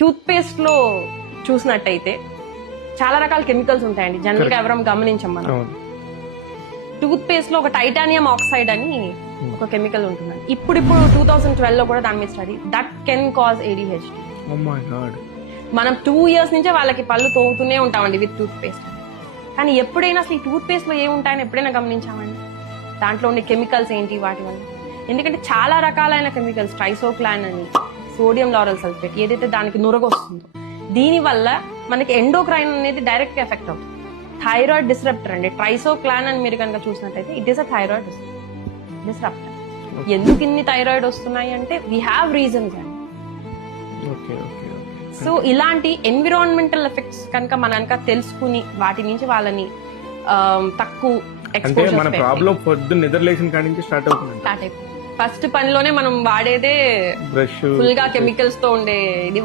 Tooth paste లో చూసినట్టయితే చాలా రకాల కెమికల్స్ ఉంటాయండి. జనరల్ గా ఎవరం గమనించాం మనం. టూత్ పేస్ట్ లో ఒక టైటానియం ఆక్సైడ్ అని ఒక కెమికల్ ఉంటుందండి. ఇప్పుడు 2012 లో కూడా దాని మీద study that can cause ADHD. మనం 2 years నుంచే వాళ్ళకి పళ్ళు తోముతూనే ఉంటామండి విత్ టూత్ పేస్ట్. కానీ ఎప్పుడైనా అసలు ఈ టూత్ పేస్ట్ లో ఏముంటాయని ఎప్పుడైనా గమనించామండి? దాంట్లో ఉండే కెమికల్స్ ఏంటి వాటి వల్ల? ఎందుకంటే చాలా రకాలైన కెమికల్స్, ట్రైసోక్లాన్ అని, సోడియం లారల్ సల్ఫేట్, ఏదైతే దానికి నురగొస్తుందో దీని వల్ల మనకి ఎండోక్రైన్ అనేది డైరెక్ట్ గా ఎఫెక్ట్ అవుతుంది. థైరాయిడ్ డిస్రప్టర్ అండి. ట్రైసోక్లాన్ అని మీరు కనుక చూసినట్టయితే it is a thyroid disruptor. ఎందుకు ఇన్ని థైరాయిడ్ వస్తున్నాయి అంటే వీ హ్యావ్ రీజన్స్ అండి. సో ఇలాంటి ఎన్విరాన్మెంటల్ ఎఫెక్ట్స్ కనుక మనం కనుక తెలుసుకుని వాటి నుంచి వాళ్ళని తక్కువ ఎక్స్పోజర్ స్టార్ట్ అయిపోతుంది. ఫస్ట్ పనిలోనే మనం వాడేదే ఫుల్ గా కెమికల్స్ తో ఉండే ఇది